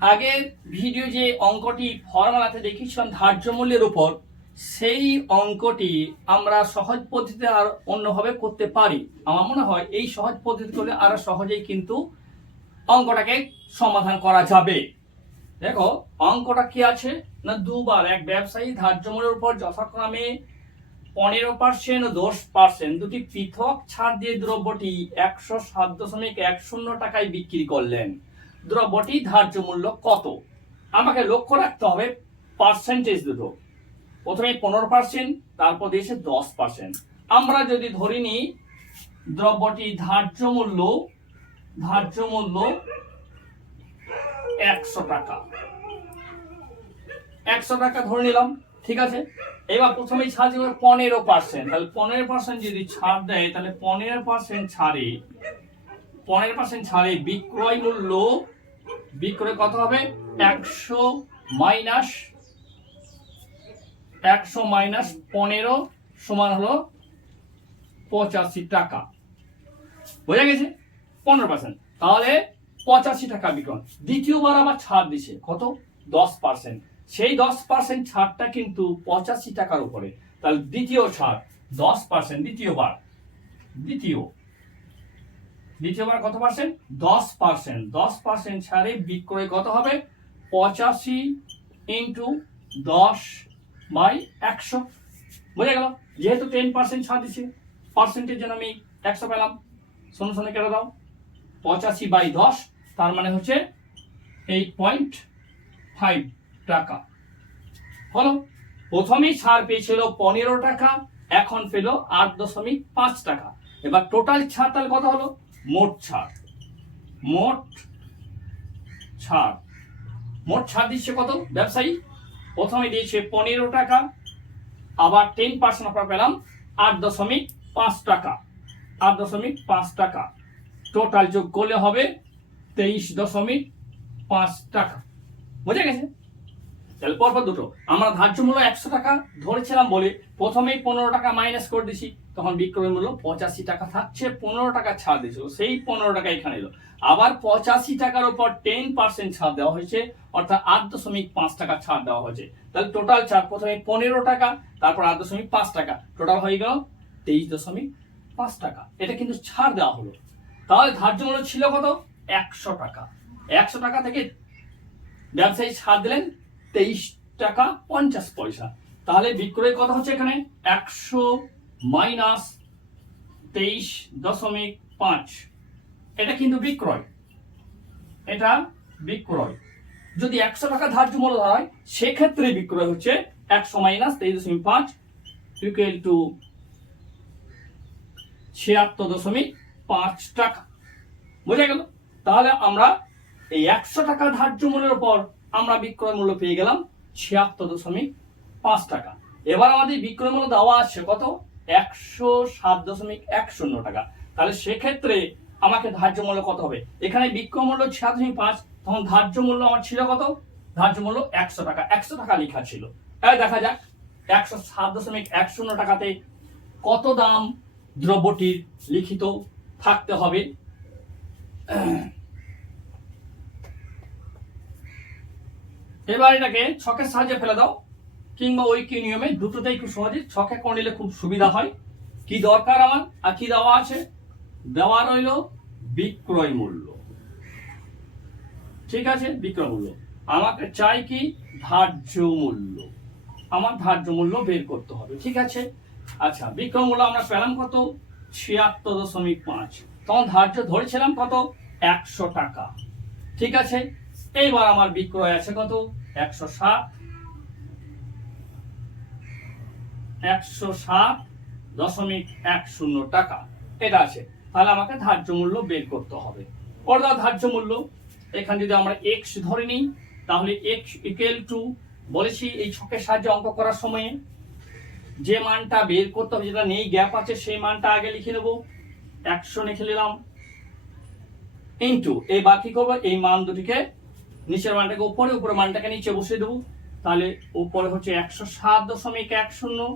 আগে ভিডিও যে অঙ্কটি ফর্মুলাতে দেখিয়েছিলাম ধার্য মূল্যের উপর, সেই অঙ্কটি আমরা সহজ পদ্ধতিতে আর অন্যভাবে করতে পারি। আমার মনে হয় এই সহজ পদ্ধতি করলে আরো সহজেই কিন্তু অঙ্কটাকে সমাধান করা যাবে। দেখো অঙ্কটা কি আছে না, দুবার এক ব্যবসায়ী ধার্য মূল্যের উপর যথাক্রমে 15% ও 10% দুটি পৃথক ছাড় দিয়ে দ্রব্যটি 107.10 টাকায় বিক্রি করলেন। দ্রব্যটি ধার্য মূল্য কত? আমাকে লক্ষ্য রাখতে হবে পার্সেন্টেজ দুটো, প্রথমে 15%, তারপর দিয়েছে 10%। আমরা যদি ধরে নিই দ্রব্যটি ধার্য মূল্য 100 টাকা, 100 টাকা ধরে নিলাম, ঠিক আছে। এবার প্রথমেই ছাড় দেবে 15%, তাহলে 15% যদি ছাড় দেয় তাহলে 15% ছাড়ে বিক্রয় মূল্য, বিক্রয় কত হবে? 100 মাইনাস 15 সমান হলো 85 টাকা। বোঝা গেছে? 15%, তাহলে 85 টাকা বিক্রয়। দ্বিতীয়বার আবার ছাড় দিছে কত? 10%। সেই 10% ছাড়টা কিন্তু 85 টাকার উপরে, তাহলে দ্বিতীয় ছাড় 10%, দ্বিতীয়বার কত পার্সেন্ট? 10%। 10% ছাড়ে বিক্রয় কত হবে? 85 ইন্টু 10/100। বোঝা গেল? যেহেতু 10% ছাড় দিচ্ছে, পার্সেন্টের জন্য আমি 100 পেলাম, শূন্য কেটে দাও, 85/10, তার মানে হচ্ছে 8.5 টাকা হলো। প্রথমেই ছাড় পেয়েছিল 15 টাকা, এখন পেল 8.5 টাকা। এবার টোটাল ছাড় তাহলে কত হলো? মোট ছাড় দিচ্ছে কত ব্যবসায়ী? প্রথমে দিয়েছে 15 টাকা, আবার 10% আমরা পেলাম 8.5 টাকা। 8.5 টাকা টোটাল যোগ করলে হবে 23.5 টাকা। বুঝে গেছে? তাহলে পরপর দুটো আমরা ধার্য মূল্য 100 টাকা ধরেছিলাম বলে প্রথমেই 15 টাকা মাইনাস করে দিছি, তখন বিক্রয় মূল্য 85 টাকা থাকছে। 15 টাকা ছাড় দিয়েছিল, সেই 15 টাকা এখানে এলো। আবার 85 টাকার উপর 10% ছাড় দেওয়া হয়েছে, অর্থাৎ 8.5 টাকা ছাড় দেওয়া হয়েছে। তাহলে টোটাল ছাড় প্রথমে 15 টাকা, তারপর 8.5 টাকা, টোটাল হয়ে গেল 23.5 টাকা। এটা কিন্তু ছাড় দেওয়া হলো। তাহলে ধার্য মূল্য ছিল কত? 100 টাকা। 100 টাকা থেকে ব্যবসায়ী ছাড় দিলেন 23 টাকা 50 পয়সা। তাহলে বিক্রয় কত হচ্ছে এখানে? 100 মাইনাস 23.5। এটা কিন্তু বিক্রয়, যদি 100 টাকা ধার্য মূল্য ধরা হয় সেক্ষেত্রে বিক্রয় হচ্ছে 100 মাইনাস 23.5 ইকুয়াল টু 76.5 টাকা। বোঝা গেল? তাহলে আমরা এই 100 টাকা ধার্য মূল্যের উপর আমরা বিক্রয় মূল্য পেয়ে গেলাম 76.5 টাকা। এবার আমাদের বিক্রয় মূল্য দেওয়া আছে কত? 107.10 টাকা। তাহলে সেক্ষেত্রে আমাকে ধার্য মূল্য কত হবে? এখানে বিক্রয় মূল্য 76.5, তখন ধার্য মূল্য আমার ছিল কত? ধার্য মূল্য 100 টাকা। 100 টাকা লেখা ছিল। দেখা যাক 107.10 টাকাতে কত দাম দ্রব্যটির লিখিত থাকতে হবে। এবার এটাকে ছকের সাহায্যে ফেলে দাও, কিংবা ঐকিক নিয়মে, দুটোতেই খুব সহজে ছকে করে নিলে খুব সুবিধা হয়। কি দরকার আমার আর কি দেওয়া আছে? দেওয়া রইল বিক্রয় মূল্য, ঠিক আছে। বিক্রয় মূল্য আমাকে চাই কি? ধার্য মূল্য। আমার ধার্য মূল্য বের করতে হবে, ঠিক আছে। আচ্ছা, বিক্রয় মূল্য আমরা পেলাম কত? 76.5। তখন ধার্য ধরেছিলাম কত? 100 টাকা, ঠিক আছে। এইবার আমার বিক্রয় আছে কত? 107.10 টাকা, এটা আছে। তাহলে আমাকে ধার্য মূল্য বের করতে হবে। পর্দা ধার্য মূল্য এখানে যদি আমরা x ধরে নিই, তাহলে x ইকুয়াল টু, বলেছি এই ছকের সাহায্যে অঙ্ক করার সময় যে মানটা বের করতে হবে, যেটা নেই গ্যাপ আছে, সেই মানটা আগে লিখে নেব, 100 লিখে নিলাম, ইন্টু এই বাকি করবো এই মান দুটিকে, নিচের মানটাকে উপরে, উপরে মানটাকে নিচে বসিয়ে দেবো। তাহলে উপরে হচ্ছে 107.10,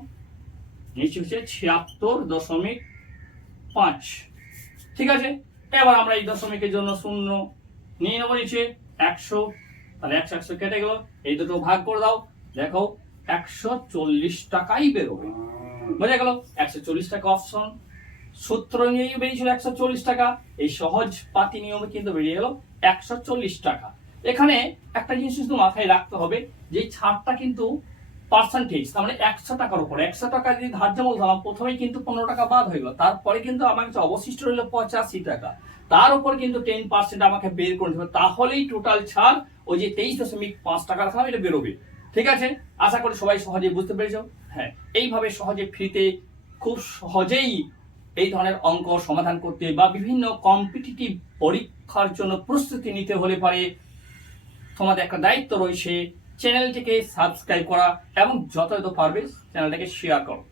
নিচে হচ্ছে 76.5, ঠিক আছে। এবার আমরা এই দশমিকের জন্য শূন্য নিয়ে নেবো নিচে 100, তাহলে 100 কেটে গেল, এই দুটো ভাগ করে দাও, দেখো 140 টাকাই বেরোবে। বোঝা গেল? 140 টাকা অপশন, সূত্র নিয়েই বেরিয়েছিল 140 টাকা, এই সহজ পাতি নিয়মে কিন্তু বেরিয়ে গেল 140 টাকা। এখানে একটা জিনিস শুধু মাথায় রাখতে হবে যে ছাড়টা কিন্তু পার্সেন্টেজ, তার মানে 100 টাকার উপর, 100 টাকা যদি ধার্য মূল্য ধরলাম, প্রথমেই কিন্তু 15 টাকা বাদ হয়ে গেল, তারপরে কিন্তু আমার কাছে অবশিষ্ট রইল 85 টাকা, তার উপর কিন্তু 10% আমাকে বের করে দিতে হবে, তাহলেই টোটাল ছাড় ওই যে 23.5 টাকা রাখলাম এটা বেরোবে। ঠিক আছে, আশা করি সবাই সহজে বুঝতে পেরেছো। হ্যাঁ, এইভাবে সহজে ফ্রিতে খুব সহজেই এই ধরনের অঙ্ক সমাধান করতে বা বিভিন্ন কম্পিটিটিভ পরীক্ষার জন্য প্রস্তুতি নিতে হলে পারে তোমাদের একটা দায়িত্ব রয়েছে চ্যানেলটিকে সাবস্ক্রাইব করা এবং যত পারবে চ্যানেলটাকে শেয়ার করো।